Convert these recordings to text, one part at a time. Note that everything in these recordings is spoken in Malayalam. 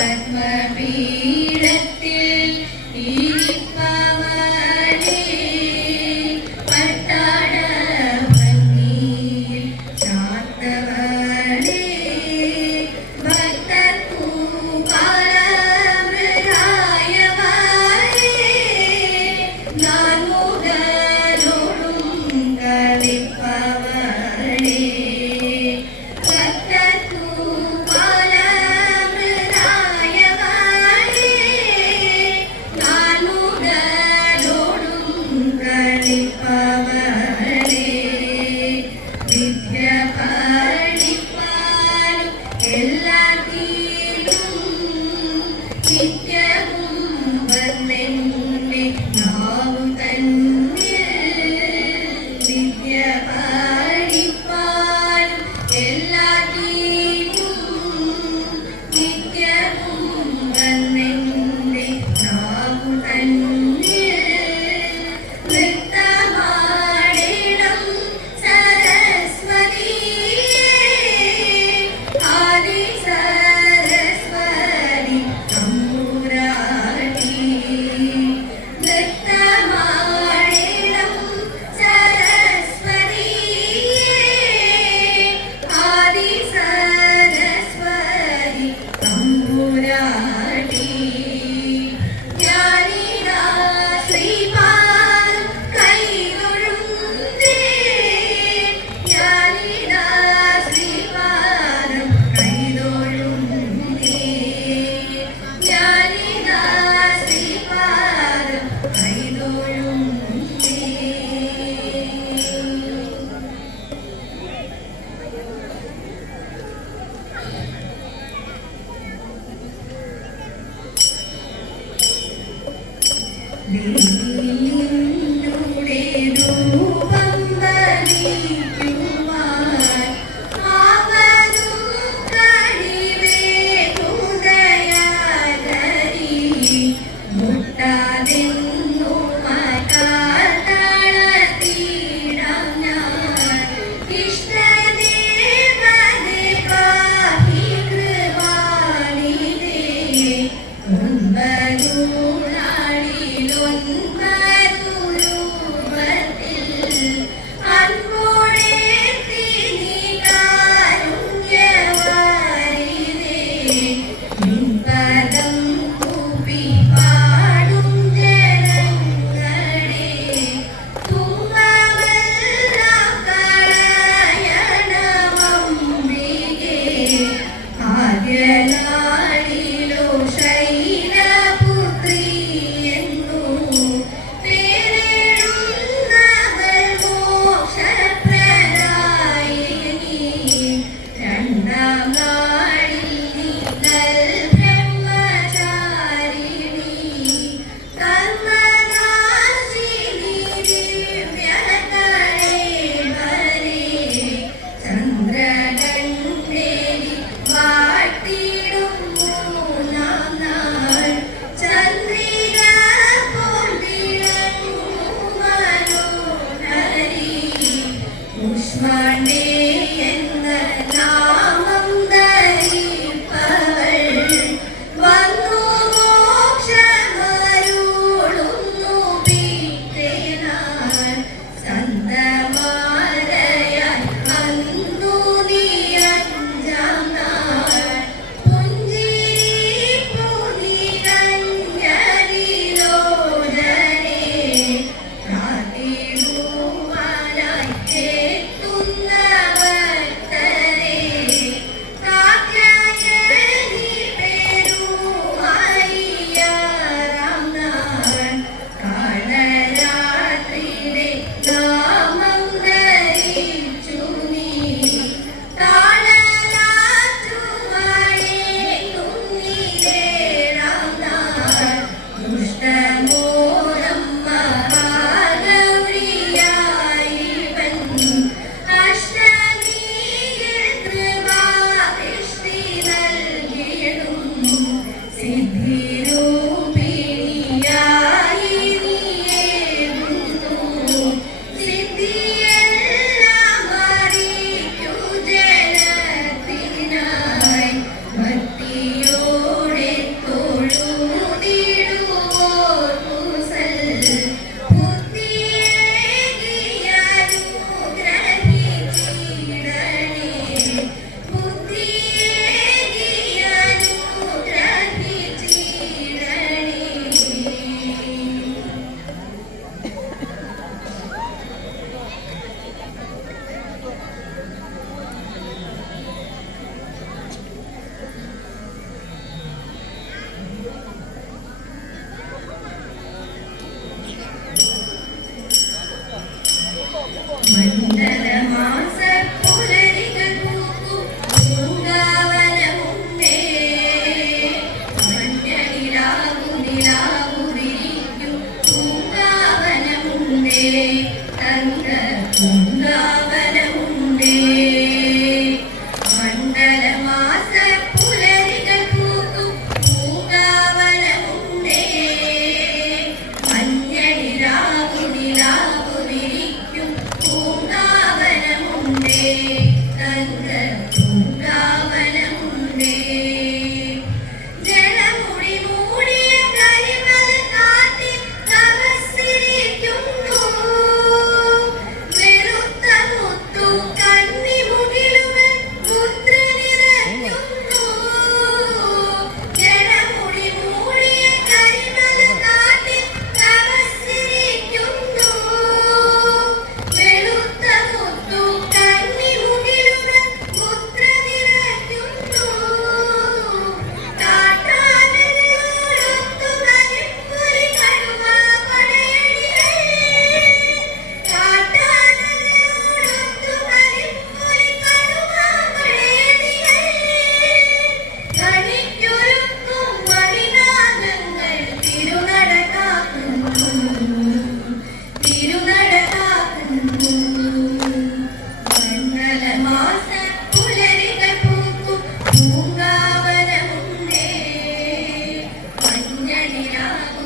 പത്മപീ Thank you. Monday. ദുഷ്ടമോരം മഞ്ഞളിരാവു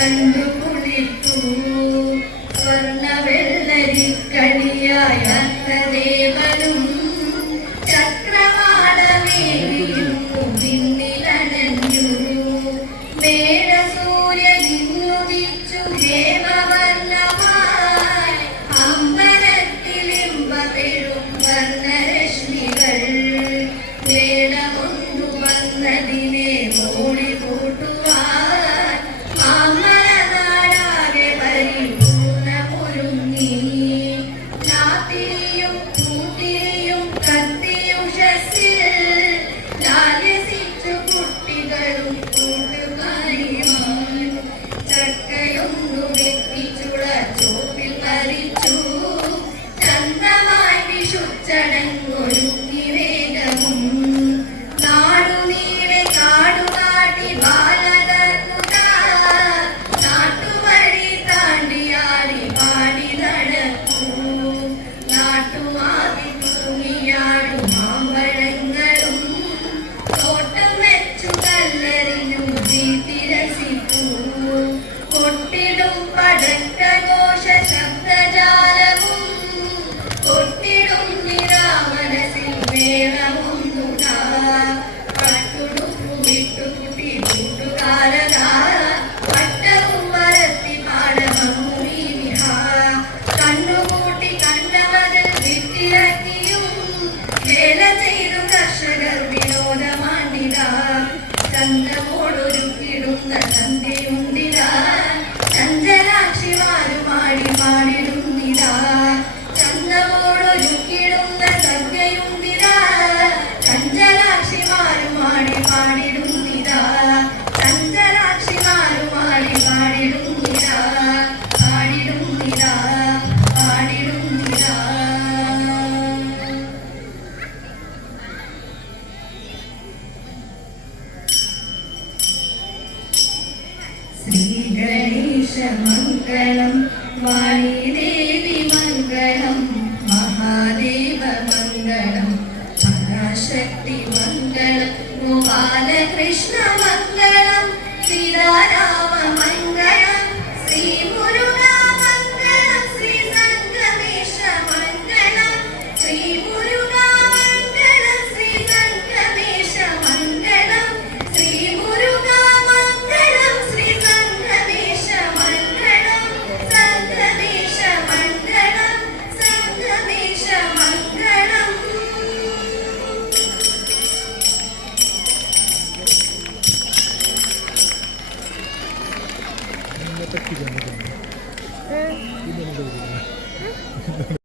and തന്റെ മുന്തിരാ ചഞ്ചലാക്ഷി വാരുമാടി പാടിടുന്നിരാ മംഗളം വാണിദേവി മംഗളം മഹാദേവ മംഗളം പരാശക്തി മംഗളം ഗോപാലകൃഷ്ണ